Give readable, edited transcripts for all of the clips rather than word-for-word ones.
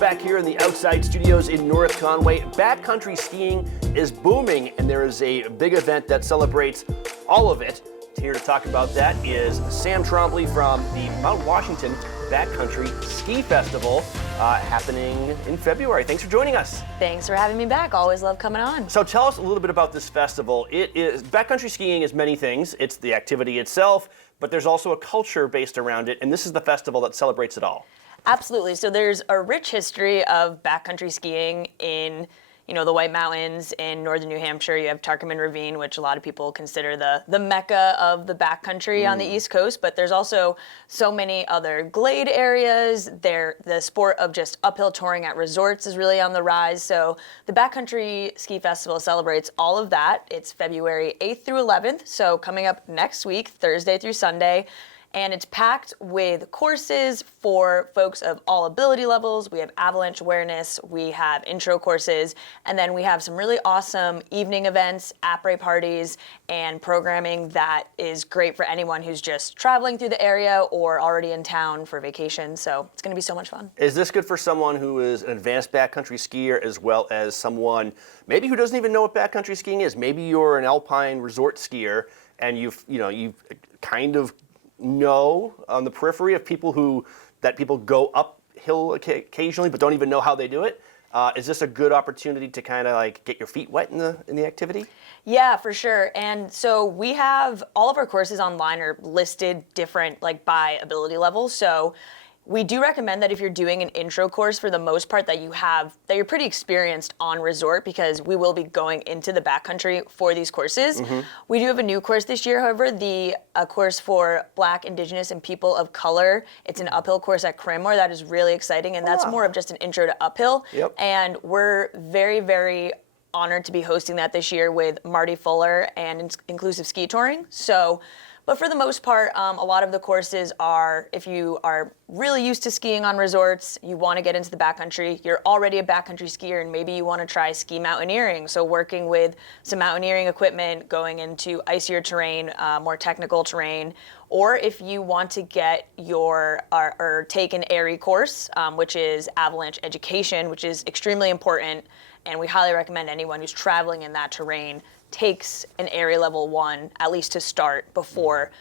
back here in the outside studios in North Conway. Backcountry skiing is booming, and there is a big event that celebrates all of it. Here to talk about that is Sam Trombly from the Mount Washington Backcountry Ski Festival happening in February. Thanks for joining us. Thanks for having me back. Always love coming on. So tell us a little bit about this festival. Backcountry skiing is many things. It's the activity itself, but there's also a culture based around it, and this is the festival that celebrates it all. Absolutely. So there's a rich history of backcountry skiing in, the White Mountains in northern New Hampshire. You have Tarcomin Ravine, which a lot of people consider the mecca of the backcountry on the East Coast, but there's also so many other glade areas. The sport of just uphill touring at resorts is really on the rise. So the Backcountry Ski Festival celebrates all of that. It's February 8th through 11th, so coming up next week, Thursday through Sunday. And it's packed with courses for folks of all ability levels. We have avalanche awareness, we have intro courses, and then we have some really awesome evening events, après parties, and programming that is great for anyone who's just traveling through the area or already in town for vacation. So it's going to be so much fun. Is this good for someone who is an advanced backcountry skier as well as someone maybe who doesn't even know what backcountry skiing is? Maybe you're an alpine resort skier and you've kind of know on the periphery of people go uphill occasionally but don't even know how they do it. Is this a good opportunity to kind of like get your feet wet in the activity? Yeah, for sure. And so we have all of our courses online are listed different by ability level. So we do recommend that if you're doing an intro course, for the most part, that you're pretty experienced on resort, because we will be going into the backcountry for these courses. Mm-hmm. We do have a new course this year, however, a course for Black, Indigenous, and people of color. It's an uphill course at Cranmore that is really exciting, and that's more of just an intro to uphill. Yep. And we're very, very honored to be hosting that this year with Marty Fuller and Inclusive Ski Touring. But for the most part, a lot of the courses are, if you are really used to skiing on resorts, you want to get into the backcountry, you're already a backcountry skier, and maybe you want to try ski mountaineering. So working with some mountaineering equipment, going into icier terrain, more technical terrain. Or if you want to get or take an AIRE course, which is avalanche education, which is extremely important. And we highly recommend anyone who's traveling in that terrain takes an AIRE level 1, at least to start, before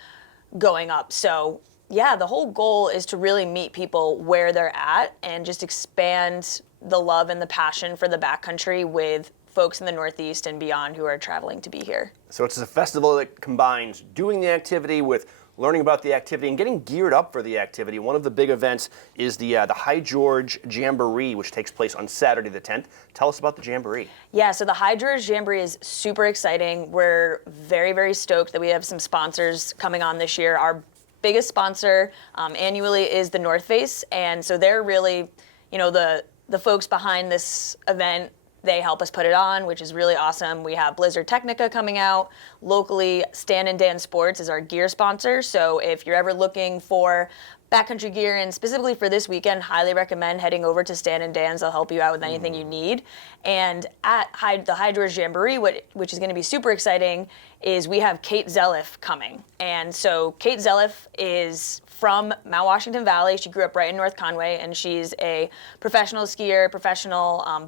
going up. So yeah, the whole goal is to really meet people where they're at and just expand the love and the passion for the backcountry with folks in the Northeast and beyond who are traveling to be here. So it's a festival that combines doing the activity with learning about the activity and getting geared up for the activity. One of the big events is the High George Jamboree, which takes place on Saturday the 10th. Tell us about the Jamboree. Yeah, so the High George Jamboree is super exciting. We're very, very stoked that we have some sponsors coming on this year. Our biggest sponsor annually is the North Face, and so they're really, the folks behind this event. They help us put it on, which is really awesome. We have Blizzard Technica coming out. Locally, Stan and Dan Sports is our gear sponsor. So if you're ever looking for backcountry gear, and specifically for this weekend, highly recommend heading over to Stan and Dan's. They'll help you out with anything you need. And at the High George Jamboree, which is going to be super exciting, is we have Kate Zelliff coming. And so Kate Zelliff is from Mount Washington Valley. She grew up right in North Conway, and she's a professional skier,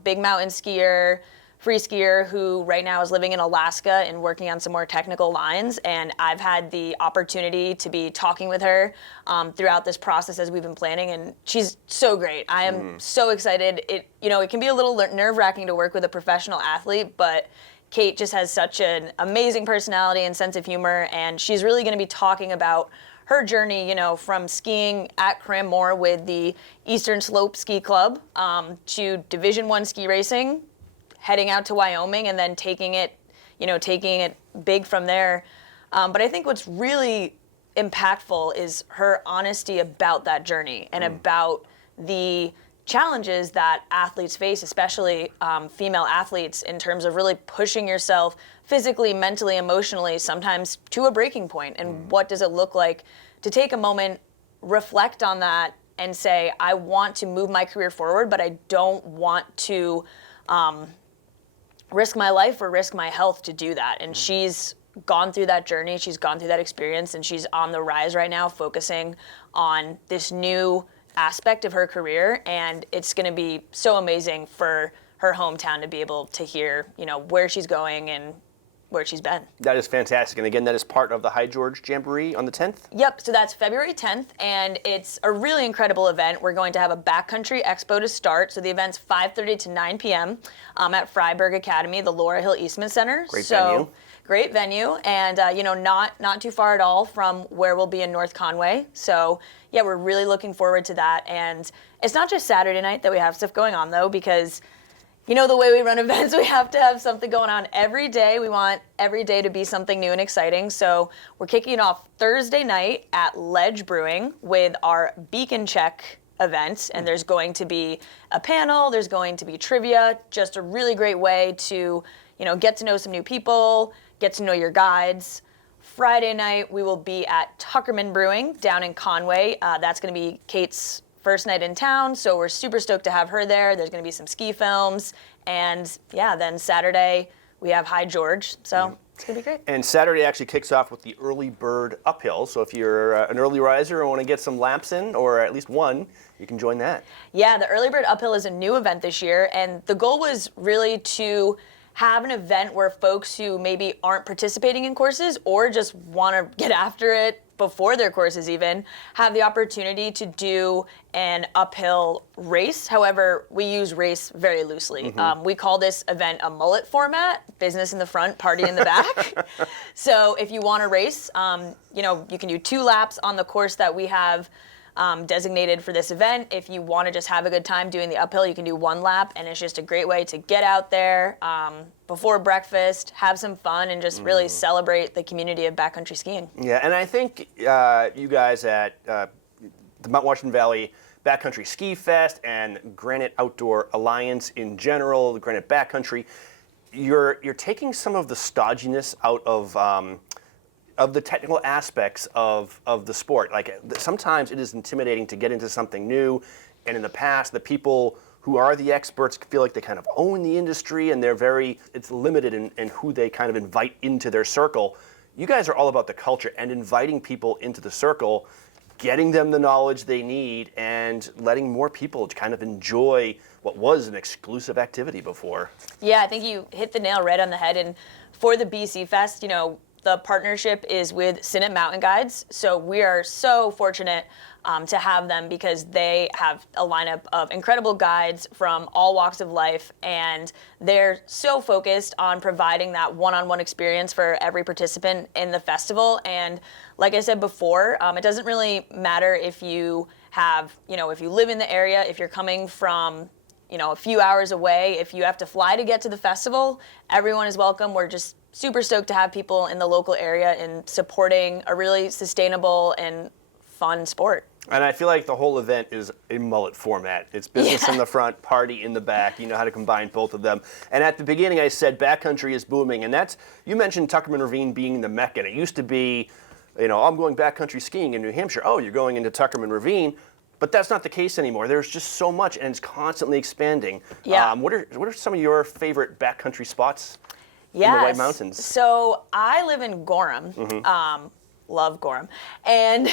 big mountain skier, free skier who right now is living in Alaska and working on some more technical lines. And I've had the opportunity to be talking with her throughout this process as we've been planning, and she's so great. I am so excited. It can be a little nerve-wracking to work with a professional athlete, but Kate just has such an amazing personality and sense of humor, and she's really going to be talking about her journey, from skiing at Cranmore with the Eastern Slope Ski Club to Division I ski racing, heading out to Wyoming, and then taking it big from there. But I think what's really impactful is her honesty about that journey and about the challenges that athletes face, especially female athletes, in terms of really pushing yourself physically, mentally, emotionally, sometimes to a breaking point. And what does it look like to take a moment, reflect on that, and say, I want to move my career forward, but I don't want to risk my life or risk my health to do that. And she's gone through that journey, she's gone through that experience, and she's on the rise right now, focusing on this new aspect of her career, and it's going to be so amazing for her hometown to be able to hear, where she's going and where she's been. That is fantastic. And again, that is part of the High George Jamboree on the 10th? Yep, so that's February 10th, and it's a really incredible event. We're going to have a Backcountry Expo to start. So the event's 5:30 to 9 p.m. At Freiburg Academy, the Laura Hill Eastman Center. Great venue. Great venue, and not too far at all from where we'll be in North Conway. So yeah, we're really looking forward to that. And it's not just Saturday night that we have stuff going on, though, because the way we run events, we have to have something going on every day. We want every day to be something new and exciting. So we're kicking it off Thursday night at Ledge Brewing with our Beacon Check event. And there's going to be a panel, there's going to be trivia, just a really great way to, get to know some new people, get to know your guides. Friday night, we will be at Tuckerman Brewing down in Conway. That's going to be Kate's first night in town, so we're super stoked to have her there. There's going to be some ski films, and then Saturday we have High George, so it's going to be great. And Saturday actually kicks off with the early bird uphill, so if you're an early riser and want to get some laps in, or at least one, you can join that. Yeah, the early bird uphill is a new event this year, and the goal was really to have an event where folks who maybe aren't participating in courses or just want to get after it before their courses even, have the opportunity to do an uphill race. However, we use race very loosely. We call this event a mullet format, business in the front, party in the back. So if you want to race, you can do 2 laps on the course that we have designated for this event. If you want to just have a good time doing the uphill, you can do 1 lap, and it's just a great way to get out there before breakfast, have some fun, and just really celebrate the community of backcountry skiing. Yeah, and I think you guys at the Mount Washington Valley Backcountry Ski Fest and Granite Outdoor Alliance in general, the Granite Backcountry, you're taking some of the stodginess out of the technical aspects of the sport. Like sometimes it is intimidating to get into something new, and in the past, the people who are the experts feel like they kind of own the industry, and it's limited in who they kind of invite into their circle. You guys are all about the culture and inviting people into the circle, getting them the knowledge they need, and letting more people kind of enjoy what was an exclusive activity before. Yeah, I think you hit the nail right on the head. And for the BC Fest, the partnership is with Sinnet Mountain Guides. So we are so fortunate to have them because they have a lineup of incredible guides from all walks of life, and they're so focused on providing that one-on-one experience for every participant in the festival. And like I said before, it doesn't really matter if you have, if you live in the area, if you're coming from a few hours away, if you have to fly to get to the festival, everyone is welcome. We're just super stoked to have people in the local area and supporting a really sustainable and fun sport. And I feel like the whole event is a mullet format. It's business in the front, party in the back. You know how to combine both of them. And at the beginning I said backcountry is booming, and you mentioned Tuckerman Ravine being the Mecca. And it used to be, I'm going backcountry skiing in New Hampshire. Oh, you're going into Tuckerman Ravine. But that's not the case anymore. There's just so much, and it's constantly expanding. Yeah. What are some of your favorite backcountry spots in the Yes. White Mountains? So I live in Gorham. Love Gorham. And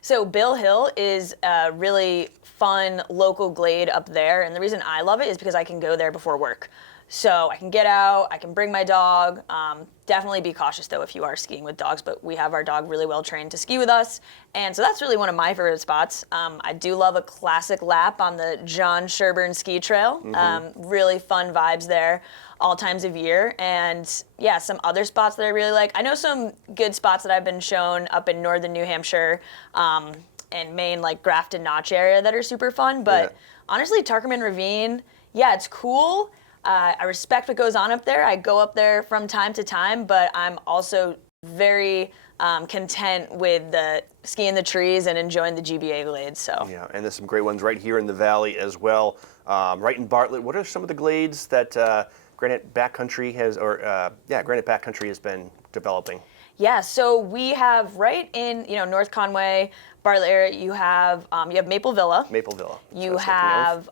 so Bill Hill is a really fun local glade up there. And the reason I love it is because I can go there before work. So I can get out, I can bring my dog. Definitely be cautious though if you are skiing with dogs, but we have our dog really well trained to ski with us. And so that's really one of my favorite spots. I do love a classic lap on the John Sherburne Ski Trail. Really fun vibes there all times of year. And yeah, some other spots that I really like. I know some good spots that I've been shown up in northern New Hampshire and Maine, like Grafton Notch area that are super fun. But honestly, Tuckerman Ravine, yeah, it's cool. I respect what goes on up there. I go up there from time to time, but I'm also very content with the skiing the trees and enjoying the GBA glades. So yeah, and there's some great ones right here in the valley as well. Right in Bartlett, what are some of the glades that Granite Backcountry has been developing? Yeah, so we have right in North Conway, Bartlett area. You have Maple Villa. Maple Villa. You have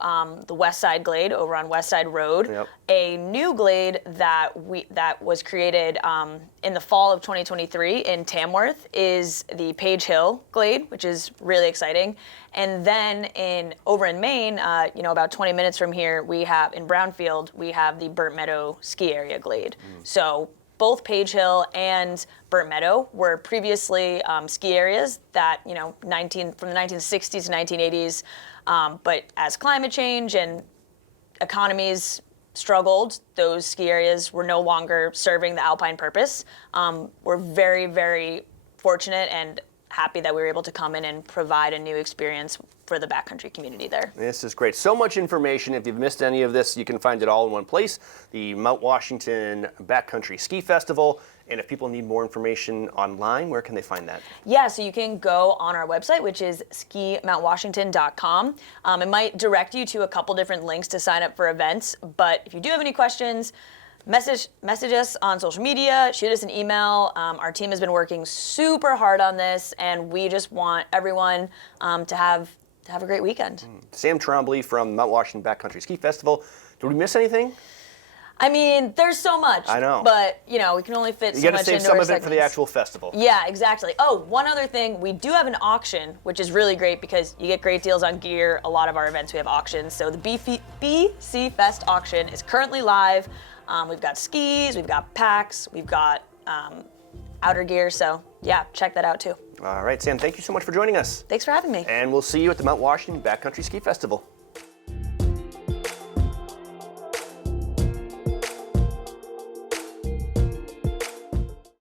the West Side Glade over on West Side Road. Yep. A new glade that was created in the fall of 2023 in Tamworth is the Page Hill Glade, which is really exciting. And then over in Maine, about 20 minutes from here, we have in Brownfield, we have the Burnt Meadow Ski Area Glade. So both Page Hill and Burnt Meadow were previously ski areas that, from the 1960s to 1980s, but as climate change and economies struggled, those ski areas were no longer serving the alpine purpose. We're very, very fortunate and happy that we were able to come in and provide a new experience for the backcountry community there. This is great. So much information. If you've missed any of this, you can find it all in one place. The Mount Washington Backcountry Ski Festival. And if people need more information online, where can they find that? Yeah, so you can go on our website, which is skimountwashington.com. It might direct you to a couple different links to sign up for events, but if you do have any questions, message us on social media, shoot us an email. Our team has been working super hard on this, and we just want everyone to have a great weekend. Sam Trombly from Mount Washington Backcountry Ski Festival. Did we miss anything? I mean, there's so much. I know. But, we can only fit so much into our You got to save some of it for the actual festival. Yeah, exactly. Oh, one other thing. We do have an auction, which is really great because you get great deals on gear. A lot of our events, we have auctions. So the BC Fest auction is currently live. We've got skis, we've got packs, we've got outer gear. So, yeah, check that out, too. All right, Sam, thank you so much for joining us. Thanks for having me. And we'll see you at the Mount Washington Backcountry Ski Festival.